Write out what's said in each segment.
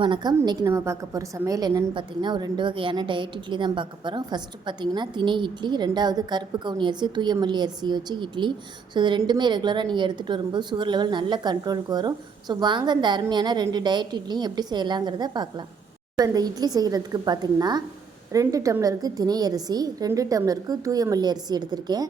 வணக்கம். இன்றைக்கி நம்ம பார்க்க போகிற சமையல் என்னென்னு பார்த்தீங்கன்னா ஒரு ரெண்டு வகையான டயட் இட்லி தான் பார்க்க போகிறோம் ஃபஸ்ட்டு பார்த்தீங்கன்னா திணை இட்லி ரெண்டாவது கருப்பு கவுனி அரிசி தூய மல்லி அரிசி வச்சு இட்லி. ஸோ இது ரெண்டுமே ரெகுலராக நீங்கள் எடுத்துகிட்டு வரும்போது சுகர் லெவல் நல்ல கண்ட்ரோலுக்கு வரும். ஸோ வாங்க இந்த அருமையான ரெண்டு டயட் இட்லியும் எப்படி செய்யலாங்கிறத பார்க்கலாம். இப்போ இந்த இட்லி செய்கிறதுக்கு பார்த்தீங்கன்னா ரெண்டு டம்ளருக்கு திணை அரிசி ரெண்டு டம்ளருக்கு தூய மல்லி அரிசி எடுத்திருக்கேன்.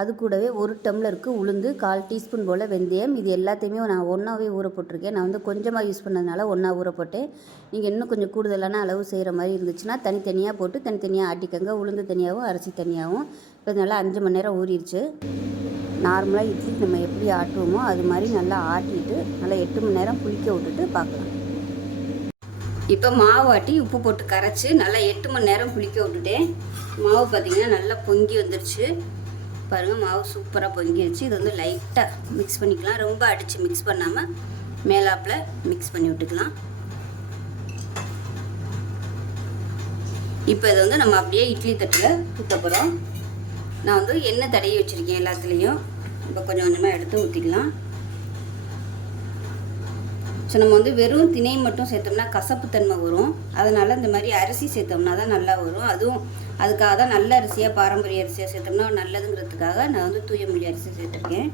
அது கூடவே ஒரு டம்ளருக்கு உளுந்து கால் டீஸ்பூன் போல் வெந்தயம். இது எல்லாத்தையுமே நான் ஒன்றாவே ஊற போட்டிருக்கேன். நான் வந்து கொஞ்சமாக யூஸ் பண்ணதுனால ஒன்றா ஊற போட்டேன். நீங்கள் இன்னும் கொஞ்சம் கூடுதலான அளவு செய்கிற மாதிரி இருந்துச்சுன்னா தனித்தனியாக போட்டு தனித்தனியாக ஆட்டிக்கங்க. உளுந்து தனியாகவும் அரிசி தனியாகவும் இப்போ நல்லா அஞ்சு மணி நேரம் ஊறிடுச்சு. நார்மலாக இட்லி நம்ம எப்படி ஆட்டுவோமோ அது மாதிரி நல்லா ஆட்டிட்டு நல்லா எட்டு மணி நேரம் புளிக்க விட்டுட்டு பார்க்கலாம். இப்போ மாவு ஆட்டி உப்பு போட்டு கரைச்சி நல்லா எட்டு மணி நேரம் புளிக்க விட்டுட்டேன். மாவு பார்த்திங்கன்னா நல்லா பொங்கி வந்துருச்சு. பாருங்கள் மாவு சூப்பராக பொங்கிடுச்சு இது வந்து லைட்டாக மிக்ஸ் பண்ணிக்கலாம். ரொம்ப அடித்து மிக்ஸ் பண்ணாமல் மேலாப்பில் மிக்ஸ் பண்ணி விட்டுக்கலாம். இப்போ இதை வந்து நம்ம அப்படியே இட்லி தட்டில் ஊற்ற போகிறோம் நான் வந்து எண்ணெய் தடவி வச்சுருக்கேன் எல்லாத்துலேயும். இப்போ கொஞ்சம் கொஞ்சமாக எடுத்து ஊற்றிக்கலாம் ஸோ நம்ம வந்து வெறும் திணை மட்டும் சேர்த்தோம்னா கசப்புத்தன்மை வரும். அதனால் இந்த மாதிரி அரிசி சேர்த்தோம்னா தான் நல்லா வரும். அதுவும் அதுக்காக தான் நல்ல அரிசியாக பாரம்பரிய அரிசியாக சேர்த்தோம்னா நல்லதுங்கிறதுக்காக நான் வந்து தூயமொழி அரிசி சேர்த்துருக்கேன்.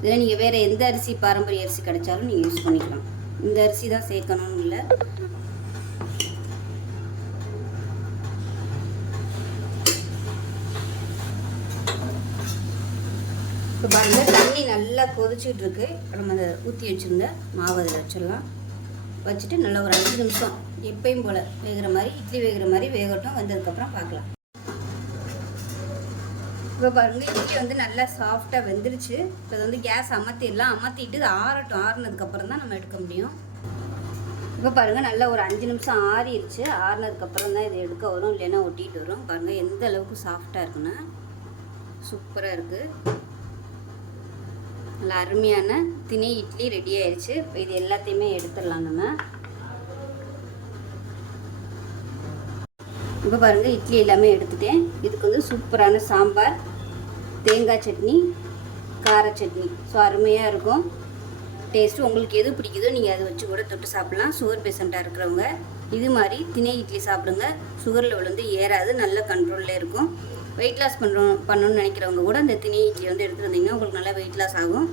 இதில் நீங்கள் வேறு எந்த அரிசி பாரம்பரிய அரிசி கிடைச்சாலும் நீங்கள் யூஸ் பண்ணிக்கலாம். இந்த அரிசி தான் சேர்க்கணும்னு இல்லை. இப்போ பாருங்கள் தண்ணி நல்லா கொதிச்சுட்டு இருக்கு. நம்ம அதை ஊற்றி வச்சுருந்த மாவு அதில் வச்சிடலாம். வச்சுட்டு நல்லா ஒரு அஞ்சு நிமிஷம் எப்பயும் போல் வேகிற மாதிரி இட்லி வேகிற மாதிரி வேகட்டும் வந்ததுக்கப்புறம் பார்க்கலாம். இப்போ பாருங்கள் இட்லி வந்து நல்லா சாஃப்டாக வெந்துருச்சு. இப்போ வந்து கேஸ் அமர்த்திடலாம் அமர்த்திட்டு இது ஆறட்டும். ஆறுனதுக்கப்புறம் தான் நம்ம எடுக்க முடியும். இப்போ பாருங்கள் நல்லா ஒரு அஞ்சு நிமிஷம் ஆறிடுச்சு. ஆறுனதுக்கப்புறம் தான் இது எடுக்க வரும். இல்லைன்னா ஒட்டிகிட்டு வரும். பாருங்கள் எந்த அளவுக்கு சாஃப்டாக இருக்குன்னா. சூப்பராக இருக்குது நல்லா அருமையான திணை இட்லி ரெடி ஆயிடுச்சு இப்போ இது எல்லாத்தையுமே எடுத்துடலாம் நம்ம. இப்போ பாருங்கள் இட்லி எல்லாமே எடுத்துட்டேன். இதுக்கு வந்து சூப்பரான சாம்பார் தேங்காய் சட்னி கார சட்னி. ஸோ அருமையாக இருக்கும். டேஸ்ட்டு உங்களுக்கு எது பிடிக்குதோ நீங்கள் அதை வச்சு கூட தொட்டு சாப்பிட்லாம். சுகர் பேஷண்ட்டாக இருக்கிறவங்க இது மாதிரி திணை இட்லி சாப்பிடுங்க. சுகர் லெவல் வந்து ஏறாது நல்ல கண்ட்ரோலில் இருக்கும். வெயிட் லாஸ் பண்ணுறோம் பண்ணணும்னு நினைக்கிறவங்க கூட அந்த திணை இட்லி வந்து எடுத்துகிட்டு வந்தீங்கன்னா உங்களுக்கு நல்லா வெயிட் லாஸ் ஆகும்.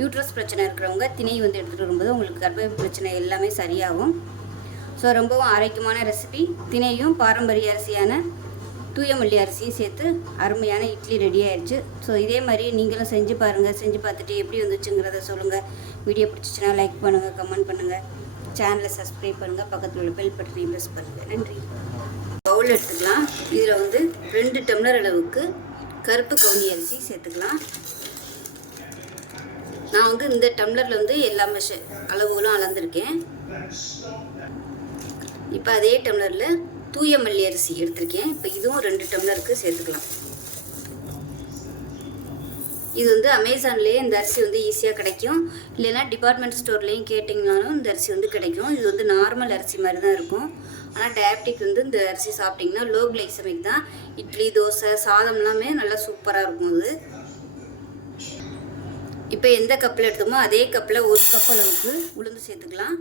யூட்ரஸ் பிரச்சனை இருக்கிறவங்க திணை வந்து எடுத்துகிட்டு வரும்போது உங்களுக்கு கர்ப்ப பிரச்சனை எல்லாமே சரியாகும். ஸோ ரொம்பவும் ஆரோக்கியமான ரெசிபி திணையும் பாரம்பரிய அரிசியான தூயமல்லி அரிசியும் சேர்த்து அருமையான இட்லி ரெடி ஆயிடுச்சு. ஸோ இதே மாதிரி நீங்களும் செஞ்சு பாருங்கள் செஞ்சு பார்த்துட்டு எப்படி வந்துச்சுங்கிறத சொல்லுங்கள் வீடியோ பிடிச்சிச்சின்னா லைக் பண்ணுங்கள் கமெண்ட் பண்ணுங்கள் சேனலை சப்ஸ்கிரைப் பண்ணுங்கள் பக்கத்தில் உள்ள பெல் பட்டனையும் ப்ரெஸ் பண்ணுங்கள் நன்றி. பவுல் எடுத்துக்கலாம். இதில் வந்து ரெண்டு டம்ளர் அளவுக்கு கருப்பு கவுனி அரிசி சேர்த்துக்கலாம். நான் வந்து இந்த டம்ளரில் வந்து எல்லா மெஷ அளவுகளும் அளந்திருக்கேன். இப்போ அதே டம்ளரில் தூய மல்லி அரிசி எடுத்திருக்கேன். இப்போ இதுவும் ரெண்டு டம்ளருக்கு சேர்த்துக்கலாம். இது வந்து அமேசான்லேயே இந்த அரிசி வந்து ஈஸியாக கிடைக்கும். இல்லைன்னா டிபார்ட்மெண்ட் ஸ்டோர்லேயும் கேட்டிங்கனாலும் இந்த அரிசி வந்து கிடைக்கும். இது வந்து நார்மல் அரிசி மாதிரி தான் இருக்கும். ஆனால் டயபெட்டிக் வந்து இந்த அரிசி சாப்பிட்டிங்கன்னா லோ கிளைசமிக் தான். இட்லி தோசை சாதம் எல்லாமே நல்லா சூப்பராக இருக்கும் அது. இப்போ எந்த கப்பில் எடுத்தோமோ அதே கப்பில் ஒரு கப் அளவுக்கு உளுந்து சேர்த்துக்கலாம்.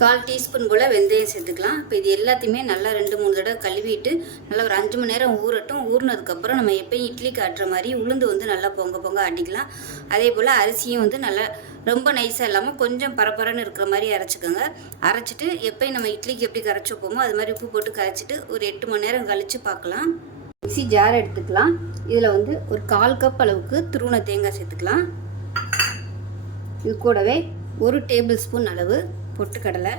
கால் டீஸ்பூன் போல் வெந்தயம் சேர்த்துக்கலாம். இப்போ இது எல்லாத்தையுமே நல்லா ரெண்டு மூணு தடவை கழுவிட்டு நல்லா ஒரு அஞ்சு மணி நேரம் ஊறட்டும். ஊறினதுக்கப்புறம் நம்ம எப்பயும் இட்லி காட்டுற மாதிரி உளுந்து வந்து நல்லா பொங்க பொங்க ஆட்டிக்கலாம் அதே போல் அரிசியும் வந்து நல்லா ரொம்ப நைஸாக இல்லாமல் கொஞ்சம் பரபரன்னு இருக்கிற மாதிரி அரைச்சிக்கோங்க. அரைச்சிட்டு எப்பயும் நம்ம இட்லிக்கு எப்படி கரைச்சி வைப்போமோ அது மாதிரி உப்பு போட்டு கரைச்சிட்டு ஒரு எட்டு மணி நேரம் கழித்து பார்க்கலாம். மிக்சி ஜார் எடுத்துக்கலாம். இதில் வந்து ஒரு கால் கப் அளவுக்கு துருவன தேங்காய் சேர்த்துக்கலாம். இது கூடவே ஒரு டேபிள் ஸ்பூன் அளவு பொட்டுக்கடலை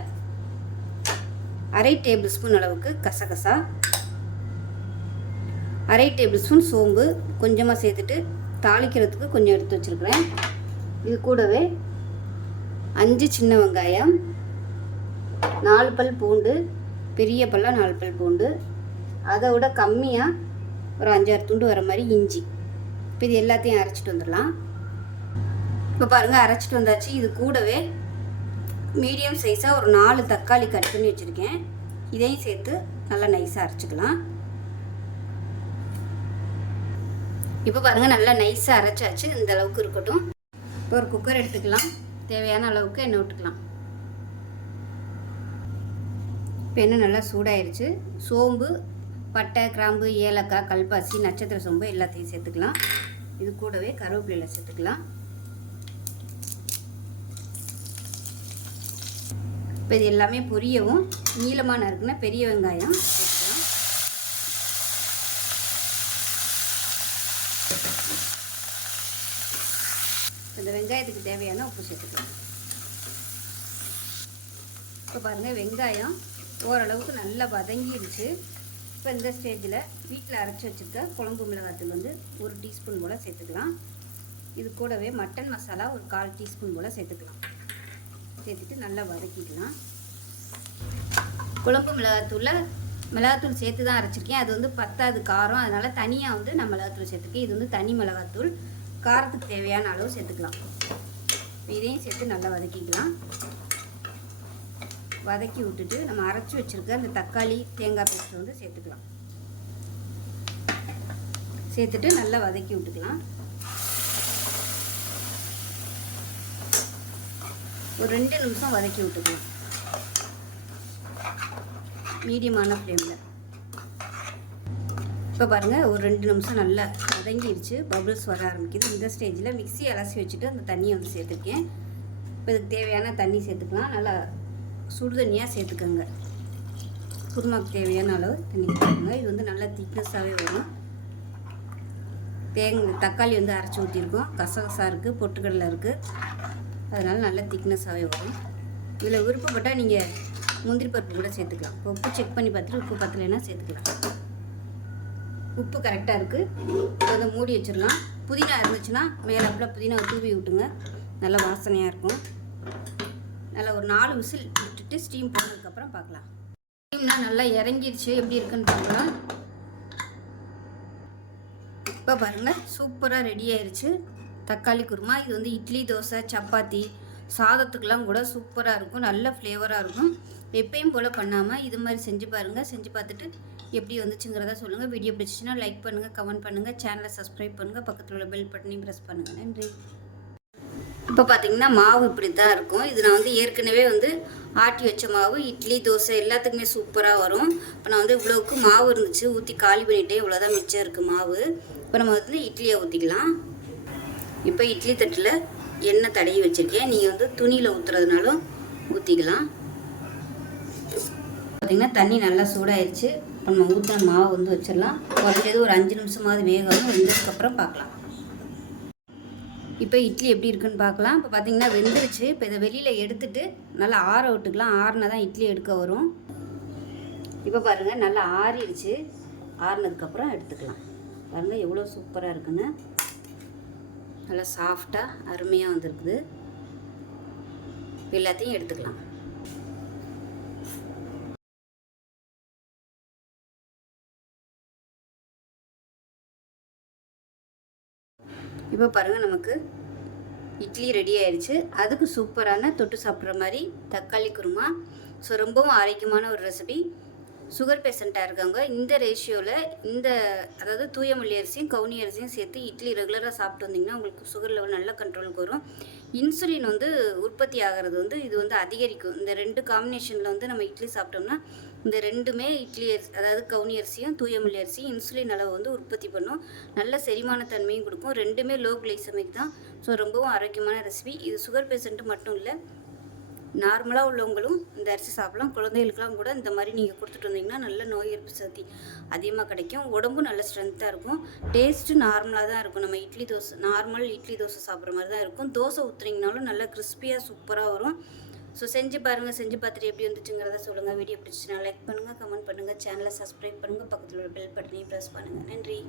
அரை டேபிள் ஸ்பூன் அளவுக்கு கசகசா அரை டேபிள் ஸ்பூன் சோம்பு கொஞ்சமாக சேர்த்துட்டு தாளிக்கிறதுக்கு கொஞ்சம் எடுத்து வச்சுருக்குறேன். இது கூடவே அஞ்சு சின்ன வெங்காயம் நாலு பல் பூண்டு பெரிய பல்லாக நாலு பல் பூண்டு அதை விட கம்மியாக ஒரு அஞ்சாறு துண்டு வர மாதிரி இஞ்சி. இப்போ இது எல்லாத்தையும் அரைச்சிட்டு வந்துடலாம். இப்போ பாருங்கள் அரைச்சிட்டு வந்தாச்சு. இது கூடவே மீடியம் சைஸாக ஒரு நாலு தக்காளி கட் பண்ணி வச்சுருக்கேன். இதையும் சேர்த்து நல்லா நைஸாக அரைச்சிக்கலாம். இப்போ பாருங்கள் நல்லா நைஸாக அரைச்சாச்சு. இந்த அளவுக்கு இருக்கட்டும். இப்போ ஒரு குக்கர் எடுத்துக்கலாம். தேவையான அளவுக்கு எண்ணெய் விட்டுக்கலாம் இப்போ எண்ணெய் நல்லா சூடாயிருச்சு. சோம்பு பட்டை கிராம்பு ஏலக்காய் கல்பாசி நட்சத்திர சோம்பு எல்லாத்தையும் சேர்த்துக்கலாம். இது கூடவே கருவேப்பிலையில் சேர்த்துக்கலாம். இப்போ இது எல்லாமே பொரியவும் நீளமாக நறுக்குன்னா பெரிய வெங்காயம் சேர்த்துக்கலாம். இந்த வெங்காயத்துக்கு தேவையான உப்பு சேர்த்துக்கலாம். இப்போ பாருங்கள் வெங்காயம் ஓரளவுக்கு நல்லா வதங்கிடுச்சு இப்போ இந்த ஸ்டேஜில் வீட்டில் அரைச்சி வச்சுருக்க குழம்பு மிளகாத்தூள் வந்து ஒரு டீஸ்பூன் போல் சேர்த்துக்கலாம். இது கூடவே மட்டன் மசாலா ஒரு கால் டீஸ்பூன் போல் சேர்த்துக்கலாம். சேர்த்துட்டு நல்லா வதக்கிக்கலாம். குழம்பு மிளகாத்தூளில் மிளகாத்தூள் சேர்த்து தான் அரைச்சிருக்கேன். அது வந்து பத்தாது காரம். அதனால் தனியாக வந்து நான் மிளகாத்தூள் சேர்த்துருக்கேன். இது வந்து தனி மிளகாத்தூள். காரத்துக்கு தேவையான அளவு சேர்த்துக்கலாம். இதையும் சேர்த்து நல்லா வதக்கிக்கலாம். வதக்கி விட்டுட்டு நம்ம அரைச்சி வச்சுருக்க அந்த தக்காளி தேங்காய் பேஸ்ட் வந்து சேர்த்துக்கலாம். சேர்த்துட்டு நல்லா வதக்கி விட்டுக்கலாம். ஒரு ரெண்டு நிமிஷம் வதக்கி விட்டுக்கலாம் மீடியமான ஃப்ளேமில் இப்போ பாருங்கள் ஒரு ரெண்டு நிமிஷம் நல்லா வதங்கிடுச்சு பபுள்ஸ் வர ஆரம்பிக்குது. இந்த ஸ்டேஜில் மிக்சி அலசி வச்சுட்டு அந்த தண்ணியை வந்து சேர்த்துருக்கேன். இப்போ இதுக்கு தேவையான தண்ணி சேர்த்துக்கலாம். நல்லா சுடு தண்ணியாக சேர்த்துக்கோங்க. குருமாக்கு தேவையான அளவு தண்ணி சேர்த்துக்கோங்க. இது வந்து நல்லா திக்னஸாகவே வரும். தேங்க தக்காளி வந்து அரைச்சி ஊற்றிருக்கோம் கசகசா இருக்குது பொட்டுக்கடலை இருக்குது அதனால் நல்ல திக்னஸாகவே வரும். இதில் விருப்பப்பட்டால் நீங்கள் முந்திரி பருப்பு கூட சேர்த்துக்கலாம். இப்போ உப்பு செக் பண்ணி பார்த்துட்டு உப்பு பத்தலைன்னா சேர்த்துக்கலாம். உப்பு கரெக்டாக இருக்குது அதை மூடி வச்சிடலாம். புதினா இருந்துச்சுன்னா மேலே அப்படியே புதினா தூவி விட்டுங்க. நல்லா வாசனையாக இருக்கும். நல்லா ஒரு நாலு விசில் விட்டுட்டு ஸ்டீம் போனதுக்கப்புறம் பார்க்கலாம். ஸ்டீம்னா நல்லா இறங்கிருச்சு. எப்படி இருக்குன்னு பார்க்கலாம் இப்போ பாருங்கள் சூப்பராக ரெடி ஆயிடுச்சு தக்காளி குருமா இது வந்து இட்லி தோசை சப்பாத்தி. சாதத்துக்கெலாம் கூட சூப்பராக இருக்கும். நல்ல ஃப்ளேவராக இருக்கும். எப்பயும் போல் பண்ணாமல் இது மாதிரி செஞ்சு பாருங்கள் செஞ்சு பார்த்துட்டு எப்படி வந்துச்சுங்கிறத சொல்லுங்கள் வீடியோ பிடிச்சிச்சின்னா லைக் பண்ணுங்கள் கமெண்ட் பண்ணுங்கள் சேனலை சப்ஸ்கிரைப் பண்ணுங்கள் பக்கத்தில் உள்ள பெல் பட்டனையும் ப்ரெஸ் பண்ணுங்கள் நன்றி. இப்போ பார்த்தீங்கன்னா மாவு இப்படி தான் இருக்கும். இது நான் வந்து ஏற்கனவே வந்து ஆட்டி வச்ச மாவு இட்லி தோசை எல்லாத்துக்குமே சூப்பராக வரும். இப்போ நான் வந்து இவ்வளோவுக்கு மாவு இருந்துச்சு. ஊற்றி காலி பண்ணிகிட்டே இவ்வளோதான் மிச்சம் இருக்குது மாவு. இப்போ நம்ம வந்து இட்லியை ஊற்றிக்கலாம் இப்போ இட்லி தட்டில் எண்ணெய் தடவி வச்சுருக்கேன். நீங்கள் வந்து துணியில் ஊற்றுறதுனாலும் ஊற்றிக்கலாம் பார்த்திங்கன்னா தண்ணி நல்லா சூடாயிருச்சு. இப்போ நம்ம ஊற்றின மாவு வந்து வச்சிடலாம். குறைஞ்சது ஒரு அஞ்சு நிமிஷமாவது வேகணும். வெந்ததுக்கப்புறம் பார்க்கலாம் இப்போ இட்லி எப்படி இருக்குன்னு பார்க்கலாம் இப்போ பார்த்தீங்கன்னா வெந்துருச்சு. இப்போ இதை வெளியில் எடுத்துட்டு நல்லா ஆற விட்டுக்கலாம். ஆறினா தான் இட்லி எடுக்க வரும். இப்போ பாருங்கள் நல்லா ஆறிடுச்சு. ஆறினதுக்கப்புறம் எடுத்துக்கலாம். பாருங்கள் எவ்வளோ சூப்பராக இருக்குன்னு. நல்லா சாஃப்டாக அருமையாக வந்திருக்குது. எல்லாத்தையும் எடுத்துக்கலாம். இப்போ பாருங்கள் நமக்கு இட்லி ரெடி ஆயிடுச்சு அதுக்கு சூப்பரான தொட்டு சாப்பிட்ற மாதிரி தக்காளி குருமா. ஸோ ரொம்பவும் ஆரோக்கியமான ஒரு ரெசிபி சுகர் பேஷண்ட்டாக இருக்காங்க இந்த ரேஷியோவில் இந்த அதாவது தூய மல்லி அரிசியும் கவுனி அரிசியும் சேர்த்து இட்லி ரெகுலராக சாப்பிட்டு வந்தீங்கன்னா உங்களுக்கு சுகர் லெவல் நல்ல கண்ட்ரோலுக்கு வரும். இன்சுலின் வந்து உற்பத்தி ஆகிறது வந்து இது வந்து அதிகரிக்கும். இந்த ரெண்டு காம்பினேஷனில் வந்து நம்ம இட்லி சாப்பிட்டோம்னா இந்த ரெண்டுமே இட்லி அரிசி அதாவது கவுனி அரிசியும் தூயமல்லி அரிசியும் இன்சுலின் அளவு வந்து உற்பத்தி பண்ணும். நல்ல செரிமான தன்மையும் கொடுக்கும். ரெண்டுமே லோ கிளைசமிக் தான். ஸோ ரொம்பவும் ஆரோக்கியமான ரெசிபி இது சுகர் பேஷண்ட்டு மட்டும் இல்லை நார்மலாக உள்ளவங்களும் இந்த அரிசி சாப்பிடலாம். குழந்தைகளுக்கெல்லாம் கூட இந்த மாதிரி நீங்கள் கொடுத்துட்டு வந்தீங்கன்னா நல்ல நோய் எதிர்ப்பு சக்தி அதிகமாக கிடைக்கும். உடம்பும் நல்ல ஸ்ட்ரென்த்தாக இருக்கும். டேஸ்ட்டு நார்மலாக தான் இருக்கும். நம்ம இட்லி தோசை நார்மல் இட்லி தோசை சாப்பிட்ற மாதிரி தான் இருக்கும். தோசை ஊற்றுனீங்கனாலும் நல்லா கிறிஸ்பியாக சூப்பராக வரும். ஸோ செஞ்சு பாருங்கள் செஞ்சு பார்த்துட்டு எப்படி வந்துச்சுங்கிறத சொல்லுங்கள் வீடியோ பிடிச்சிச்சுன்னா லைக் பண்ணுங்கள் கமெண்ட் பண்ணுங்கள் சேனலை சப்ஸ்கிரைப் பண்ணுங்கள் பக்கத்தில் உள்ள பெல் பட்டனையும் ப்ரெஸ் பண்ணுங்கள் நன்றி.